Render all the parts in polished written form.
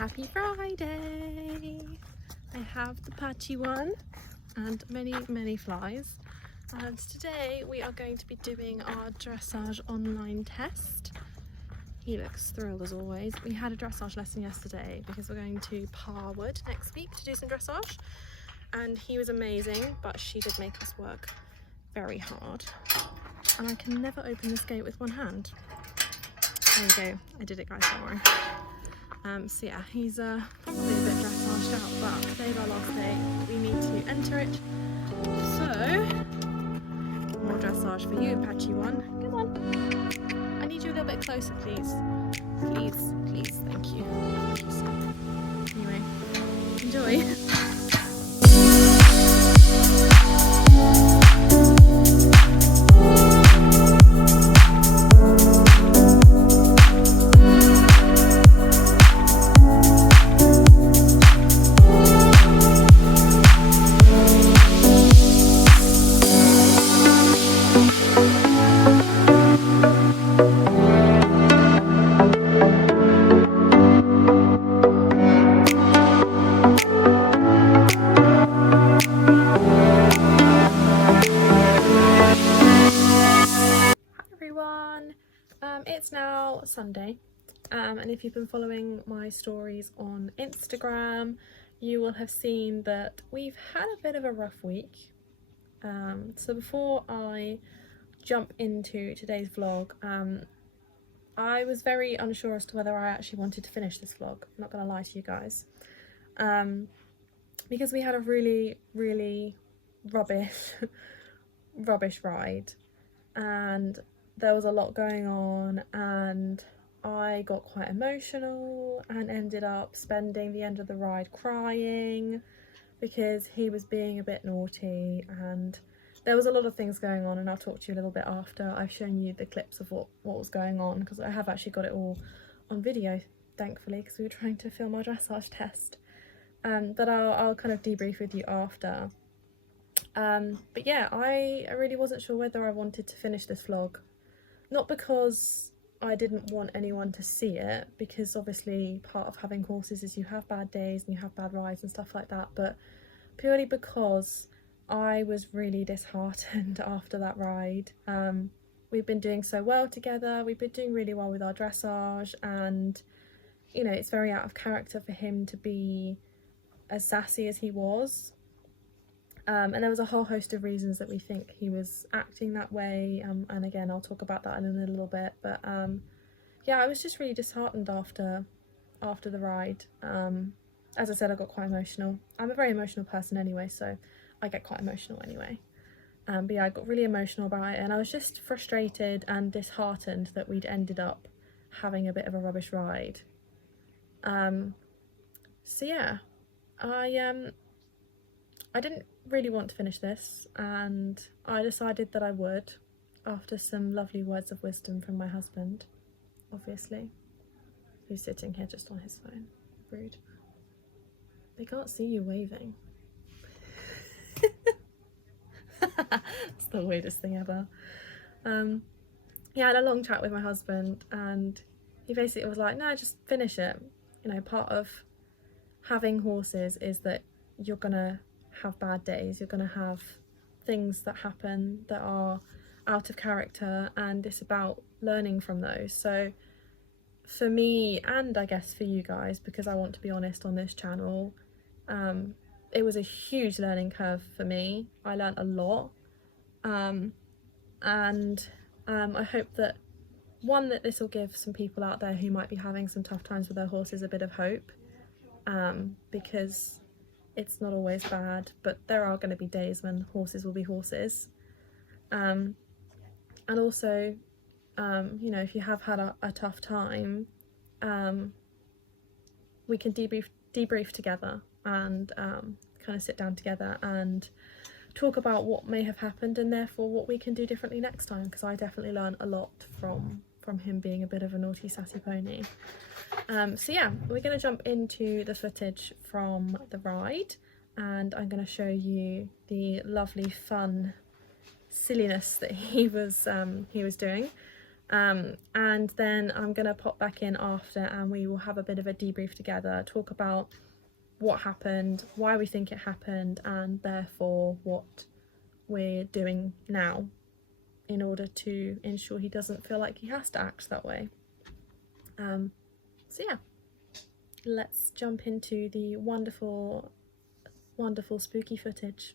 Happy Friday! I have the patchy one and many flies, and today we are going to be doing our dressage online test. He looks thrilled as always. We had a dressage lesson yesterday because we're going to Parwood next week to do some dressage, and he was amazing, but she did make us work very hard, and I can never open this gate with one hand. There you go, I did it guys, don't worry. So yeah, he's probably a bit dressaged out, but today's our last day. We need to enter it. So, more dressage for you, patchy one. Come on. I need you a little bit closer, please. Please, thank you. Anyway, enjoy. It's now Sunday, and if you've been following my stories on Instagram, you will have seen that we've had a bit of a rough week. So before I jump into today's vlog, I was very unsure as to whether I actually wanted to finish this vlog. I'm not going to lie to you guys, because we had a really rubbish ride, and there was a lot going on, and I got quite emotional and ended up spending the end of the ride crying because he was being a bit naughty, and there was a lot of things going on, and I'll talk to you a little bit after I've shown you the clips of what was going on, because I have actually got it all on video, thankfully, because we were trying to film our dressage test. But I'll kind of debrief with you after. But yeah, I really wasn't sure whether I wanted to finish this vlog. Not because I didn't want anyone to see it, because obviously part of having horses is you have bad days and you have bad rides and stuff like that, but purely because I was really disheartened after that ride. We've been doing so well together, we've been doing really well with our dressage, and you know, it's very out of character for him to be as sassy as he was. And there was a whole host of reasons that we think he was acting that way, and again I'll talk about that in a little bit, but yeah, I was just really disheartened after the ride. As I said, I got quite emotional. I'm a very emotional person anyway, so I get quite emotional anyway. But yeah, I got really emotional about it, and I was just frustrated and disheartened that we'd ended up having a bit of a rubbish ride. So yeah, I didn't really want to finish this, and I decided that I would, after some lovely words of wisdom from my husband, obviously, who's sitting here just on his phone. Rude. They can't see you waving. It's the weirdest thing ever. Yeah, I had a long chat with my husband, and he basically was like, no, just finish it. You know, part of having horses is that you're gonna have bad days, you're going to have things that happen that are out of character, and it's about learning from those. So for me, and I guess for you guys, because I want to be honest on this channel, it was a huge learning curve for me. I learned a lot, and I hope that that this will give some people out there who might be having some tough times with their horses a bit of hope, because it's not always bad, but there are going to be days when horses will be horses. And also, you know, if you have had a tough time, we can debrief together, and kind of sit down together and talk about what may have happened, and therefore what we can do differently next time, because I definitely learned a lot from him being a bit of a naughty sassy pony. So yeah, we're going to jump into the footage from the ride, and I'm going to show you the lovely fun silliness that he was doing. And then I'm gonna pop back in after and we will have a bit of a debrief together, talk about what happened, why we think it happened, and therefore what we're doing now in order to ensure he doesn't feel like he has to act that way. So yeah, let's jump into the wonderful, wonderful spooky footage.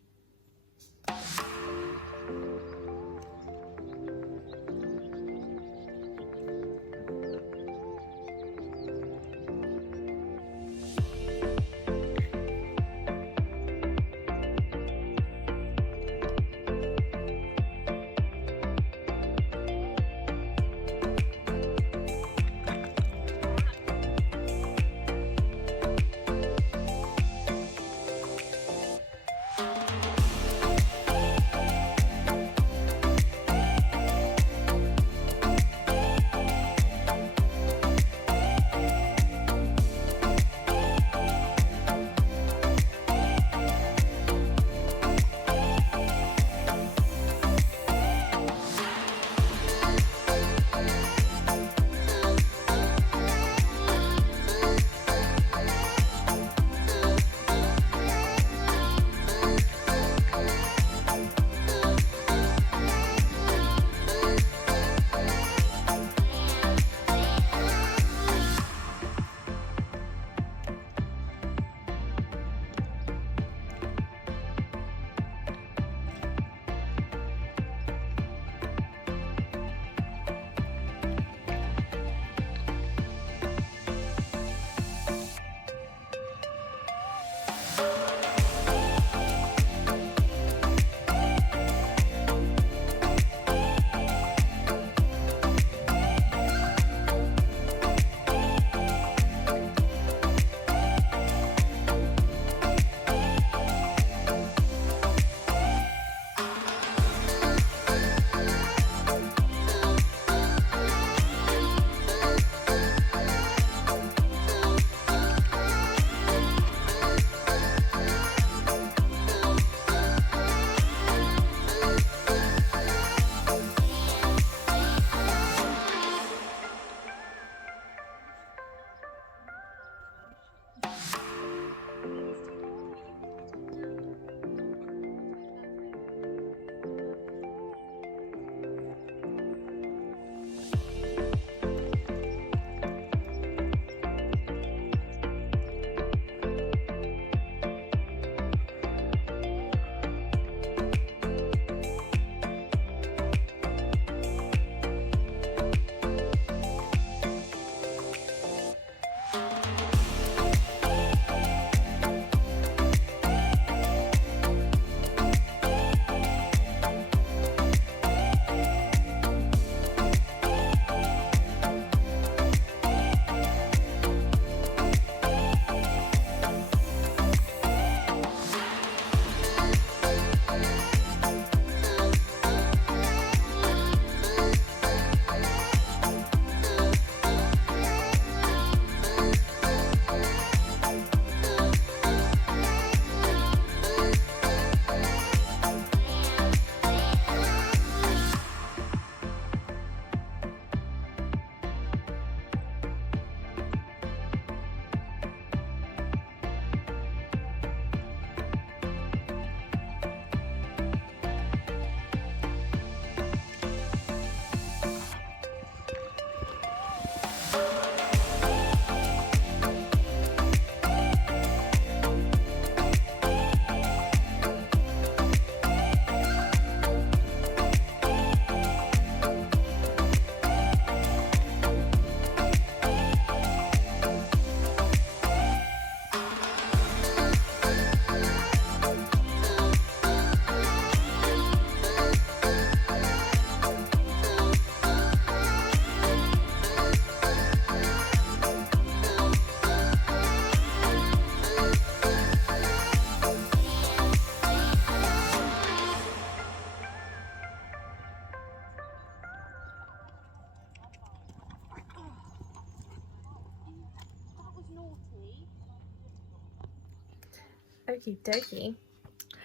Okie dokie.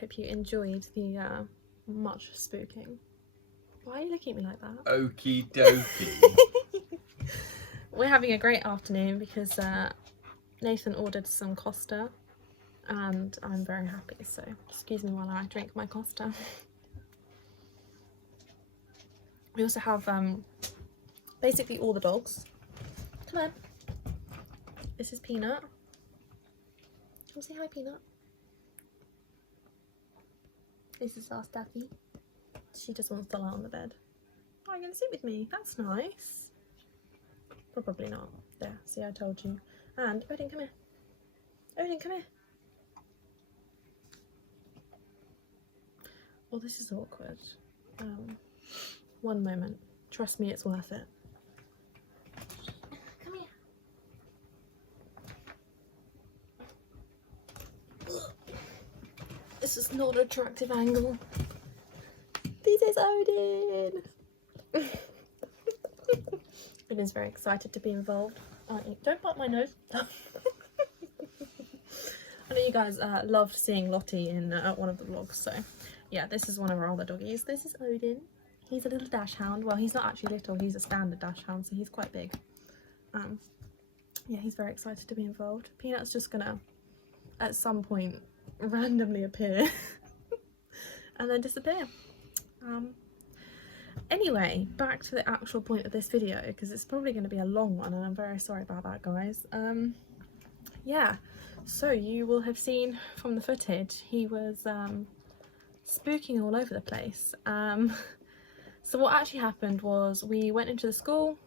Hope you enjoyed the much spooking. Why are you looking at me like that? Okie dokie. We're having a great afternoon because Nathan ordered some Costa and I'm very happy, so excuse me while I drink my Costa. We also have basically all the dogs. Come on. This is Peanut. Come say hi, Peanut. This is our Staffy. She just wants to lie on the bed. Oh, you're gonna sit with me? That's nice. Probably not. There, see, I told you. And Odin, come here. Odin, come here. Oh, this is awkward. One moment. Trust me, it's worth it. Come here. This is not an attractive angle. This is Odin. Odin's very excited to be involved, aren't you? Don't bite my nose. I know you guys loved seeing Lottie in one of the vlogs, so yeah, this is one of our other doggies. This is Odin. He's a little dash hound. Well, he's not actually little, he's a standard dash hound, so he's quite big. Yeah, he's very excited to be involved. Peanut's just gonna, at some point, randomly appear and then disappear. Anyway, back to the actual point of this video, because it's probably going to be a long one and I'm very sorry about that, guys. Yeah, so you will have seen from the footage he was spooking all over the place. So what actually happened was we went into the school,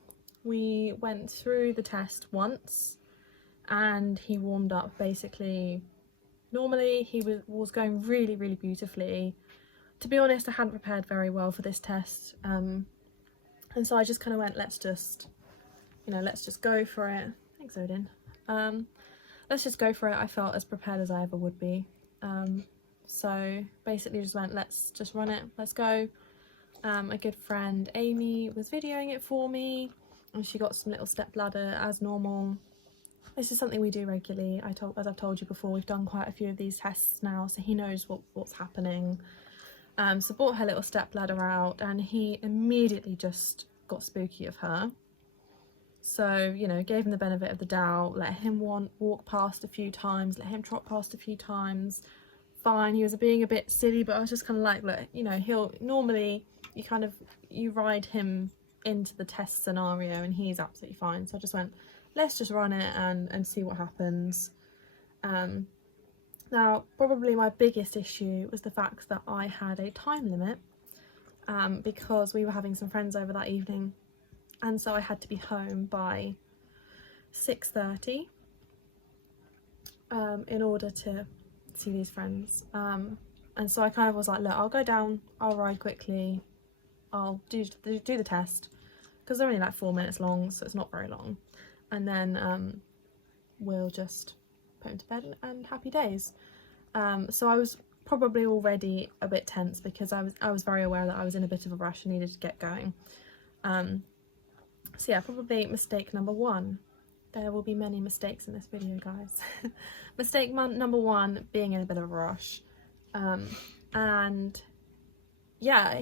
we went through the test once and he warmed up basically normally. He was going really beautifully. To be honest, I hadn't prepared very well for this test, and so I just kind of went, let's just go for it. Thanks, Odin. Let's just go for it. I felt as prepared as I ever would be. So basically just went, let's just run it, let's go. A good friend, Amy, was videoing it for me, and she got some little step ladder as normal. This is something we do regularly. As I've told you before, we've done quite a few of these tests now, so he knows what's happening. So brought her little step ladder out and he immediately just got spooky of her. So, you know, gave him the benefit of the doubt, let him walk past a few times, let him trot past a few times. Fine, he was being a bit silly, but I was just kind of like, look, you know, he'll normally, you ride him into the test scenario and he's absolutely fine. So I just went, let's just run it and see what happens. Now, probably my biggest issue was the fact that I had a time limit because we were having some friends over that evening, and so I had to be home by 6:30 in order to see these friends. And so I kind of was like, look, I'll go down, I'll ride quickly, I'll do the test, because they're only like 4 minutes long, so it's not very long, and then we'll just put him to bed and happy days. So I was probably already a bit tense because I was very aware that I was in a bit of a rush and needed to get going. So yeah, probably mistake number one. There will be many mistakes in this video, guys. Mistake number one, being in a bit of a rush. And yeah,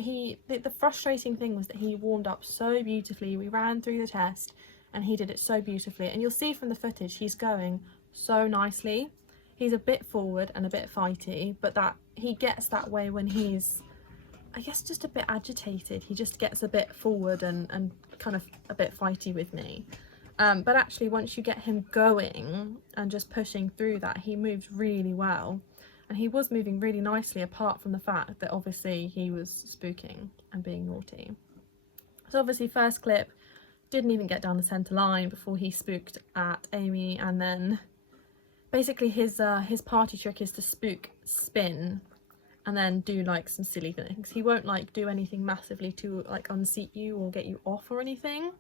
the frustrating thing was that he warmed up so beautifully. We ran through the test and he did it so beautifully, and you'll see from the footage he's going so nicely. He's a bit forward and a bit fighty, but that he gets that way when he's, I guess, just a bit agitated. He just gets a bit forward and kind of a bit fighty with me. But actually, once you get him going and just pushing through that, he moves really well. And he was moving really nicely, apart from the fact that obviously he was spooking and being naughty. So obviously, first clip, didn't even get down the centre line before he spooked at Amy, and then basically his party trick is to spook, spin, and then do like some silly things. He won't like do anything massively to like unseat you or get you off or anything.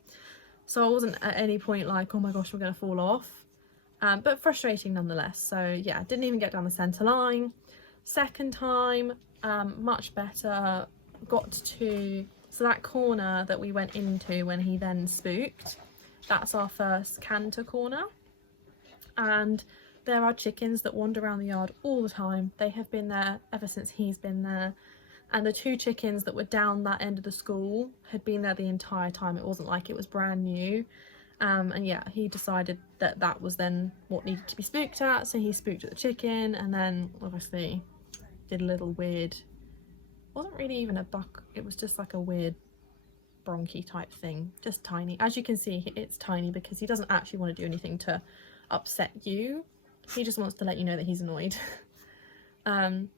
So I wasn't at any point like, oh my gosh, we're gonna fall off. But frustrating nonetheless. So yeah, didn't even get down the centre line. Second time, much better. Got to, so that corner that we went into when he then spooked, that's our first canter corner. And there are chickens that wander around the yard all the time. They have been there ever since he's been there. and the 2 chickens that were down that end of the school had been there the entire time. It wasn't like it was brand new. And yeah, he decided that that was then what needed to be spooked at, so he spooked at the chicken, and then obviously did a little weird, wasn't really even a buck, it was just like a weird bronchi type thing, just tiny. As you can see, it's tiny because he doesn't actually want to do anything to upset you, he just wants to let you know that he's annoyed. And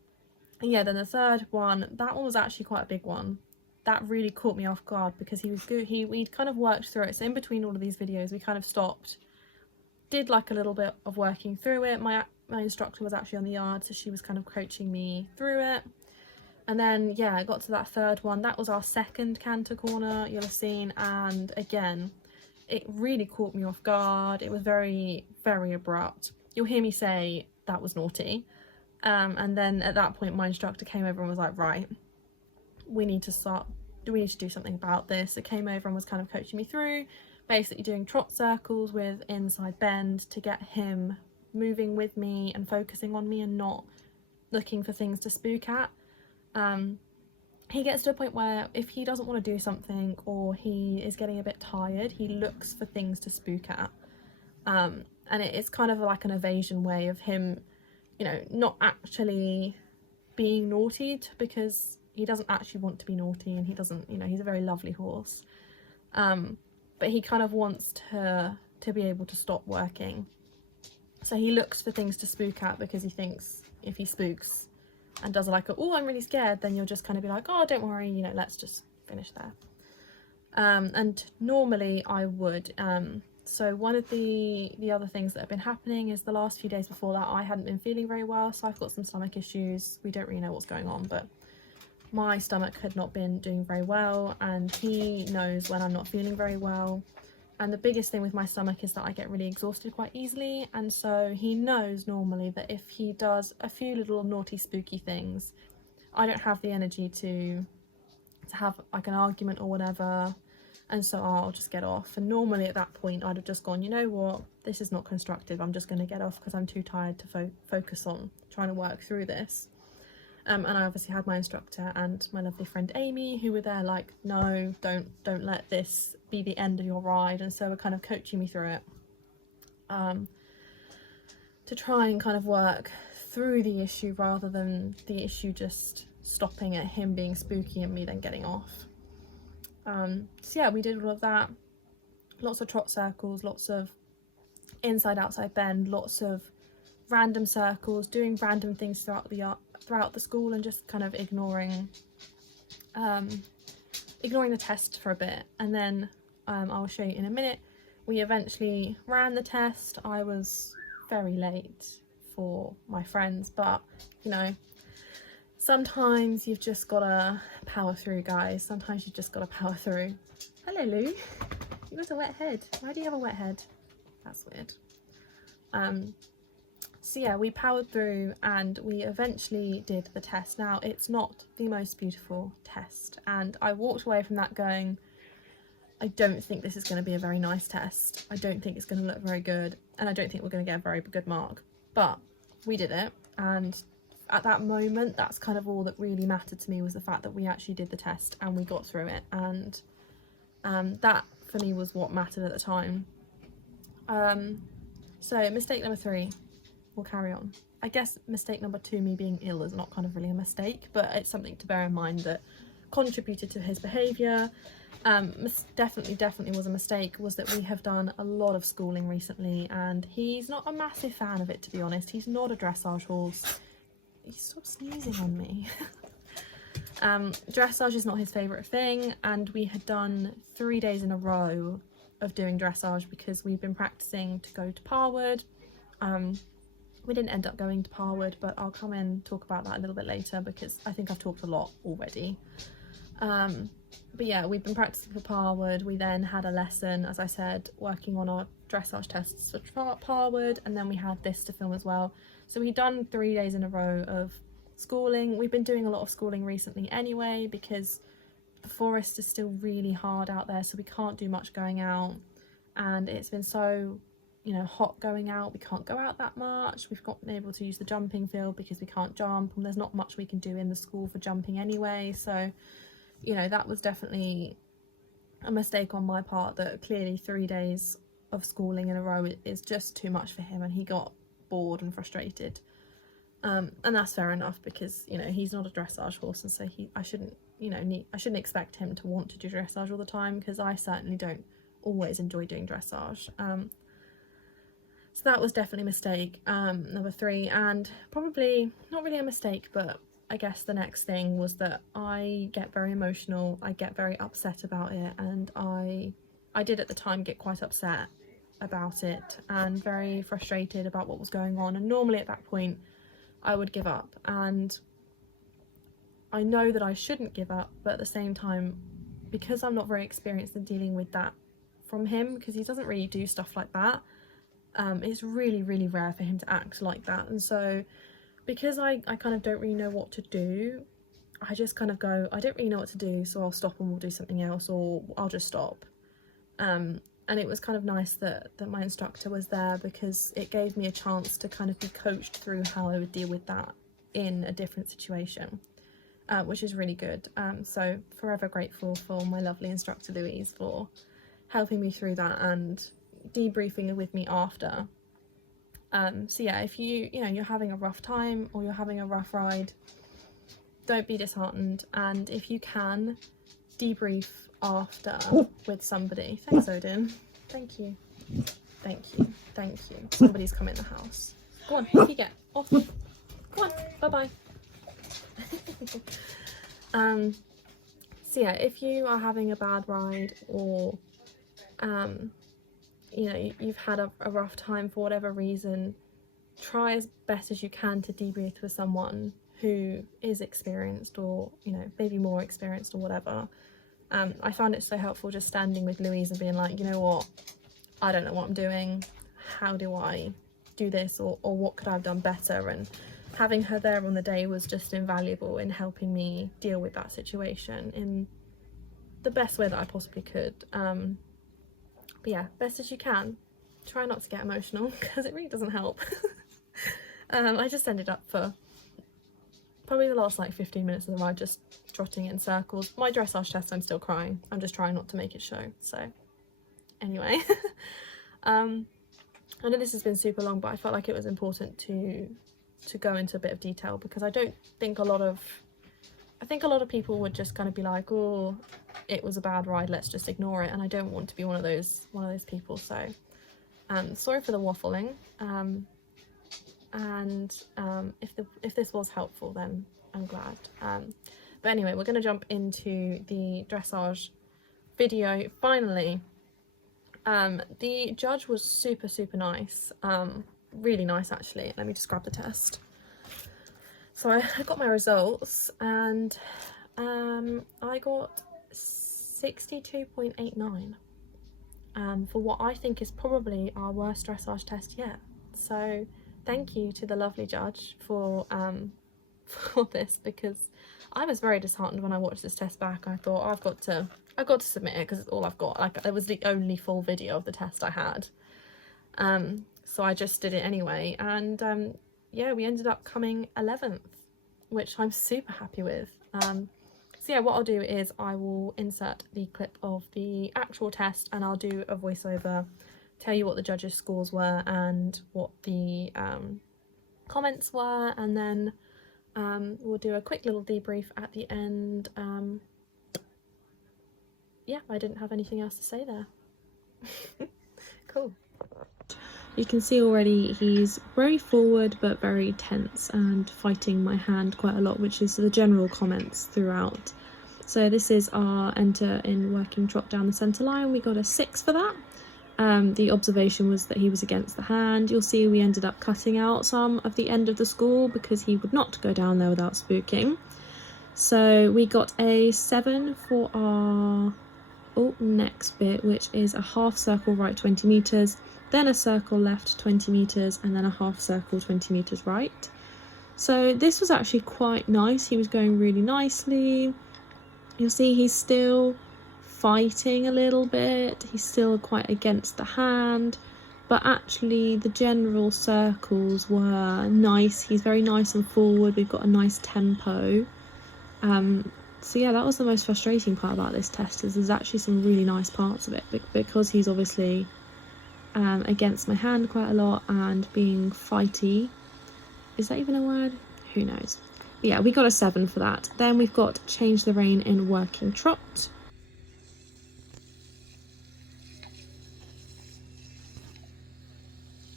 yeah, then the third one, that one was actually quite a big one. That really caught me off guard because he was good. We'd kind of worked through it. So in between all of these videos, we kind of stopped, did like a little bit of working through it. My instructor was actually on the yard, so she was kind of coaching me through it. And then, yeah, I got to that third one. That was our second canter corner you'll have seen. And again, it really caught me off guard. It was very, very abrupt. You'll hear me say that was naughty. And then at that point, my instructor came over and was like, right, we need to do something about this. It came over and was kind of coaching me through, basically doing trot circles with inside bend to get him moving with me and focusing on me and not looking for things to spook at. He gets to a point where if he doesn't want to do something or he is getting a bit tired, he looks for things to spook at. And it's kind of like an evasion way of him, you know, not actually being naughty because he doesn't actually want to be naughty, and he doesn't, you know, he's a very lovely horse. But he kind of wants to be able to stop working. So he looks for things to spook at because he thinks if he spooks and does like, oh, I'm really scared, then you'll just kind of be like, oh, don't worry, you know, let's just finish there. And normally I would. So one of the other things that have been happening is the last few days before that I hadn't been feeling very well, so I've got some stomach issues. We don't really know what's going on, but my stomach had not been doing very well, and he knows when I'm not feeling very well. And the biggest thing with my stomach is that I get really exhausted quite easily, and so he knows normally that if he does a few little naughty spooky things, I don't have the energy to have like an argument or whatever, and so I'll just get off. And normally at that point I'd have just gone, you know what, this is not constructive, I'm just going to get off because I'm too tired to focus on trying to work through this. And I obviously had my instructor and my lovely friend Amy who were there like, no, don't let this be the end of your ride, and so were kind of coaching me through it, to try and kind of work through the issue rather than the issue just stopping at him being spooky and me then getting off. So yeah, we did all of that, lots of trot circles, lots of inside outside bend, lots of random circles, doing random things throughout the school, and just kind of ignoring the test for a bit. And then I'll show you in a minute, we eventually ran the test. I was very late for my friends, but you know, sometimes you've just gotta power through, guys. Sometimes you've just gotta power through. Hello, Lou. You got a wet head. Why do you have a wet head? That's weird. So yeah, we powered through and we eventually did the test. Now, it's not the most beautiful test, and I walked away from that going, I don't think this is going to be a very nice test. I don't think it's going to look very good, and I don't think we're going to get a very good mark. But we did it, and at that moment, that's kind of all that really mattered to me, was the fact that we actually did the test and we got through it, and that for me was what mattered at the time. So mistake number 3, we'll carry on. I guess mistake number 2, me being ill, is not kind of really a mistake, but it's something to bear in mind that contributed to his behaviour. Definitely was a mistake, was that we have done a lot of schooling recently, and he's not a massive fan of it, to be honest. He's not a dressage horse. Stop sneezing on me. Dressage is not his favourite thing, and we had done 3 days in a row of doing dressage because we've been practicing to go to Parwood. We didn't end up going to Parwood, but I'll come in and talk about that a little bit later because I think I've talked a lot already. But yeah, we've been practicing for Parwood. We then had a lesson, as I said, working on our dressage tests for Parwood, and then we had this to film as well. So we've done 3 days in a row of schooling. We've been doing a lot of schooling recently anyway because the forest is still really hard out there, so we can't do much going out, and it's been so you know, hot going out. We can't go out that much. We've not been able to use the jumping field because we can't jump, and there's not much we can do in the school for jumping anyway. So, you know, that was definitely a mistake on my part, that clearly 3 days of schooling in a row is just too much for him, and he got bored and frustrated. And that's fair enough, because, you know, he's not a dressage horse, and so I shouldn't expect him to want to do dressage all the time, because I certainly don't always enjoy doing dressage. So that was definitely a mistake, number 3. And probably not really a mistake, but I guess the next thing was that I get very emotional, I get very upset about it, and I did at the time get quite upset about it and very frustrated about what was going on. And normally at that point I would give up, and I know that I shouldn't give up, but at the same time, because I'm not very experienced in dealing with that from him, because he doesn't really do stuff like that, it's really, really rare for him to act like that. And so because I kind of don't really know what to do, I just kind of go, I don't really know what to do, so I'll stop and we'll do something else, or I'll just stop. And it was kind of nice that my instructor was there, because it gave me a chance to kind of be coached through how I would deal with that in a different situation, which is really good. So forever grateful for my lovely instructor Louise for helping me through that and debriefing with me after. So yeah, if you're having a rough time or you're having a rough ride, don't be disheartened, and if you can, debrief after with somebody. Thanks, Odin. Thank you. Somebody's come in the house. Go on, off you get. Off. Go on, bye-bye. So yeah, if you are having a bad ride, or you know, you've had a rough time for whatever reason, try as best as you can to debrief with someone who is experienced, or, you know, maybe more experienced or whatever. I found it so helpful just standing with Louise and being like, you know what, I don't know what I'm doing, how do I do this, or what could I have done better? And having her there on the day was just invaluable in helping me deal with that situation in the best way that I possibly could. But yeah, best as you can. Try not to get emotional, because it really doesn't help. I just ended up for probably the last like 15 minutes of the ride just trotting in circles. My dressage test, I'm still crying. I'm just trying not to make it show. So anyway, I know this has been super long, but I felt like it was important to go into a bit of detail, because I think a lot of people would just kind of be like, oh, it was a bad ride, let's just ignore it, and I don't want to be one of those people. So sorry for the waffling, and if this was helpful, then I'm glad. But anyway, we're going to jump into the dressage video finally. The judge was super nice, really nice actually. Let me just grab the test. So I got my results, and I got 62.89 for what I think is probably our worst dressage test yet. So thank you to the lovely judge for this, because I was very disheartened when I watched this test back. I thought, I've got to submit it, because it's all I've got. Like, it was the only full video of the test I had, so I just did it anyway. And yeah, we ended up coming 11th, which I'm super happy with. So yeah, what I'll do is I will insert the clip of the actual test, and I'll do a voiceover, tell you what the judges' scores were and what the comments were, and then we'll do a quick little debrief at the end. Yeah, I didn't have anything else to say there. Cool. You can see already he's very forward but very tense and fighting my hand quite a lot, which is the general comments throughout. So this is our enter in working trot down the centre line. We got a 6 for that. The observation was that he was against the hand. You'll see we ended up cutting out some of the end of the school because he would not go down there without spooking. So we got a 7 for our next bit, which is a half circle right 20 metres, then a circle left 20 metres, and then a half circle 20 metres right. So this was actually quite nice. He was going really nicely. You'll see he's still fighting a little bit. He's still quite against the hand, but actually the general circles were nice. He's very nice and forward. We've got a nice tempo. So yeah, that was the most frustrating part about this test, is there's actually some really nice parts of it, because he's obviously against my hand quite a lot and being fighty. Is that even a word? Who knows? But yeah, we got a 7 for that. Then we've got change the rein in working trot.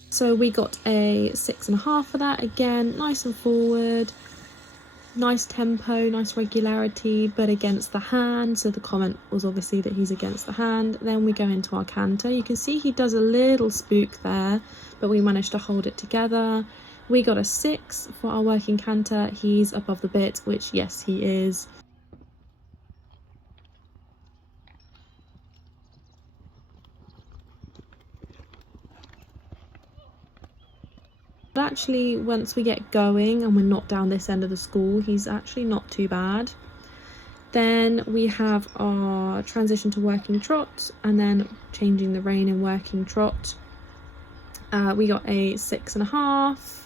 So we got a 6.5 for that. Again, nice and forward, nice tempo, nice regularity, but against the hand. So the comment was obviously that he's against the hand. Then we go into our canter. You can see he does a little spook there, but we managed to hold it together. We got a 6 for our working canter. He's above the bit, which yes, he is. But actually, once we get going and we're not down this end of the school, he's actually not too bad. Then we have our transition to working trot, and then changing the rein in working trot. We got a 6.5.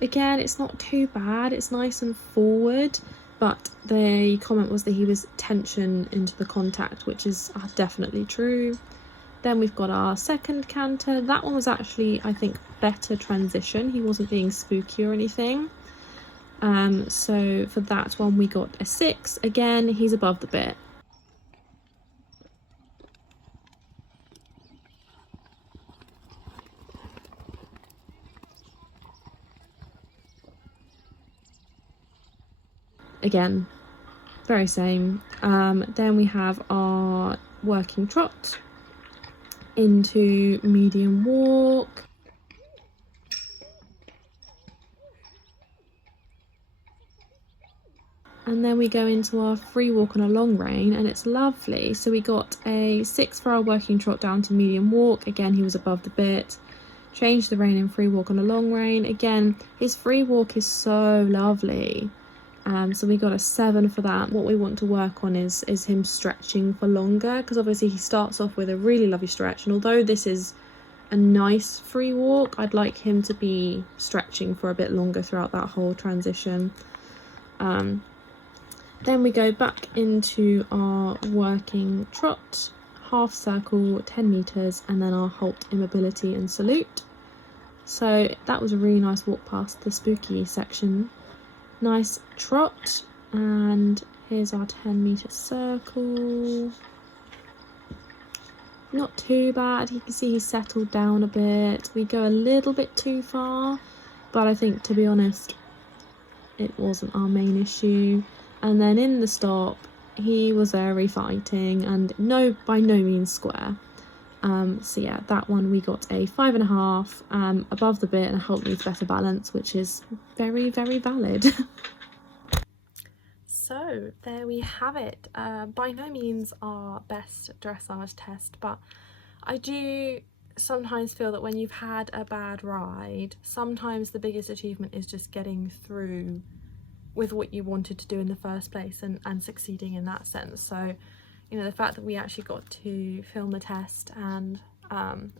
Again, it's not too bad, it's nice and forward, but the comment was that he was tension into the contact, which is definitely true. Then we've got our second canter. That one was actually, I think, better transition. He wasn't being spooky or anything. So for that one we got a 6. Again, he's above the bit. Again, very same. Then we have our working trot into medium walk. And then we go into our free walk on a long rein, and it's lovely. So we got a 6 for our working trot down to medium walk. Again, he was above the bit. Changed the rein in free walk on a long rein. Again, his free walk is so lovely. So we got a 7 for that. What we want to work on is him stretching for longer, because obviously he starts off with a really lovely stretch, and although this is a nice free walk, I'd like him to be stretching for a bit longer throughout that whole transition. Then we go back into our working trot, half circle, 10 meters, and then our halt, immobility and salute. So that was a really nice walk past the spooky section. Nice trot, and here's our 10-meter circle. Not too bad. You can see he's settled down a bit. We go a little bit too far, but I think, to be honest, it wasn't our main issue. And then in the stop, he was very fighting and by no means square. So yeah, that one we got a 5.5, above the bit, and helped needs better balance, which is very, very valid. So there we have it. By no means our best dressage test, but I do sometimes feel that when you've had a bad ride, sometimes the biggest achievement is just getting through with what you wanted to do in the first place, and succeeding in that sense. So, you know, the fact that we actually got to film the test and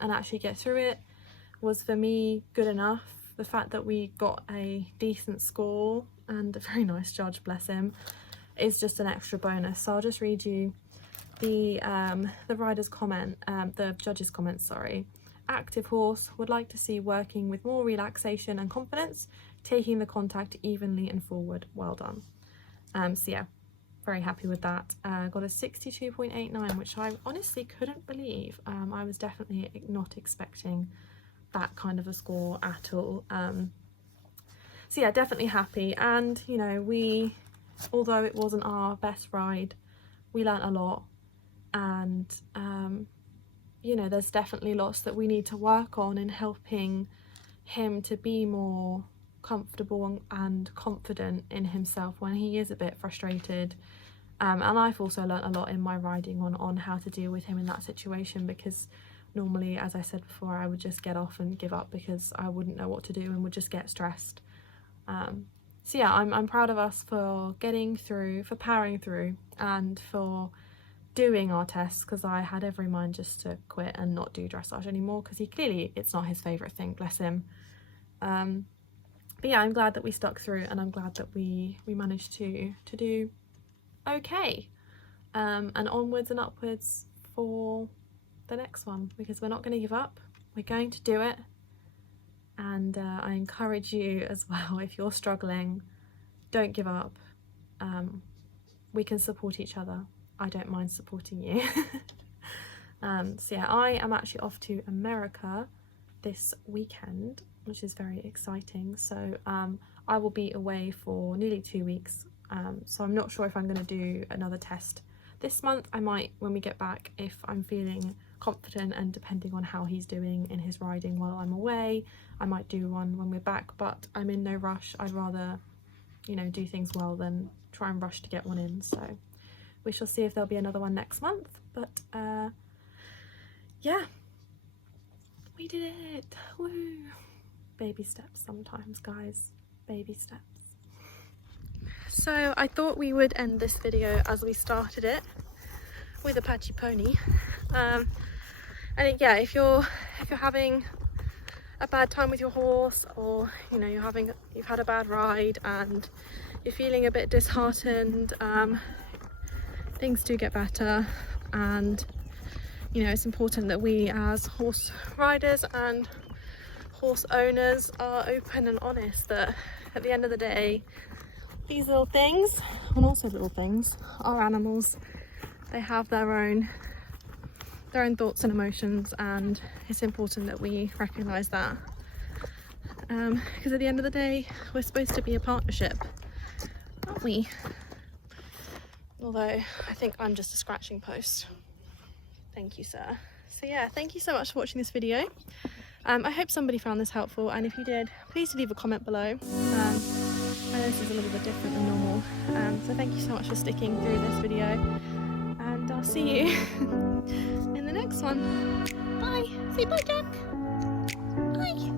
actually get through it was, for me, good enough. The fact that we got a decent score and a very nice judge, bless him, is just an extra bonus. So I'll just read you the rider's comment, the judge's comment, sorry. Active horse, would like to see working with more relaxation and confidence, taking the contact evenly and forward. Well done. So yeah, very happy with that. Got a 62.89, which I honestly couldn't believe. I was definitely not expecting that kind of a score at all. So yeah, definitely happy. And you know, although it wasn't our best ride, we learnt a lot, and you know, there's definitely lots that we need to work on in helping him to be more comfortable and confident in himself when he is a bit frustrated. And I've also learnt a lot in my riding on how to deal with him in that situation, because normally, as I said before, I would just get off and give up because I wouldn't know what to do and would just get stressed. So yeah, I'm proud of us for getting through, for powering through, and for doing our tests, because I had every mind just to quit and not do dressage anymore, because it's not his favourite thing, bless him. But yeah, I'm glad that we stuck through, and I'm glad that we managed to do okay, and onwards and upwards for the next one, because we're not going to give up, we're going to do it. And I encourage you as well, if you're struggling, don't give up. We can support each other. I don't mind supporting you. So yeah, I am actually off to America this weekend, which is very exciting. So I will be away for nearly 2 weeks. So I'm not sure if I'm going to do another test this month. I might when we get back, if I'm feeling confident, and depending on how he's doing in his riding while I'm away, I might do one when we're back, but I'm in no rush. I'd rather, you know, do things well than try and rush to get one in. So we shall see if there'll be another one next month. But yeah, we did it. Woo! Baby steps sometimes, guys, baby steps. So I thought we would end this video as we started it, with a patchy pony. And yeah, if you're having a bad time with your horse, or you know you've had a bad ride and you're feeling a bit disheartened, things do get better, and you know it's important that we as horse riders and horse owners are open and honest, that at the end of the day these little things, and also little things, are animals. They have their own thoughts and emotions, and it's important that we recognise that, because at the end of the day we're supposed to be a partnership, aren't we? Although I think I'm just a scratching post. Thank you, sir. So yeah, thank you so much for watching this video. I hope somebody found this helpful, and if you did, please do leave a comment below. I know this is a little bit different than normal, so thank you so much for sticking through this video, and I'll see you in the next one. Bye. Say bye, Jack. Bye.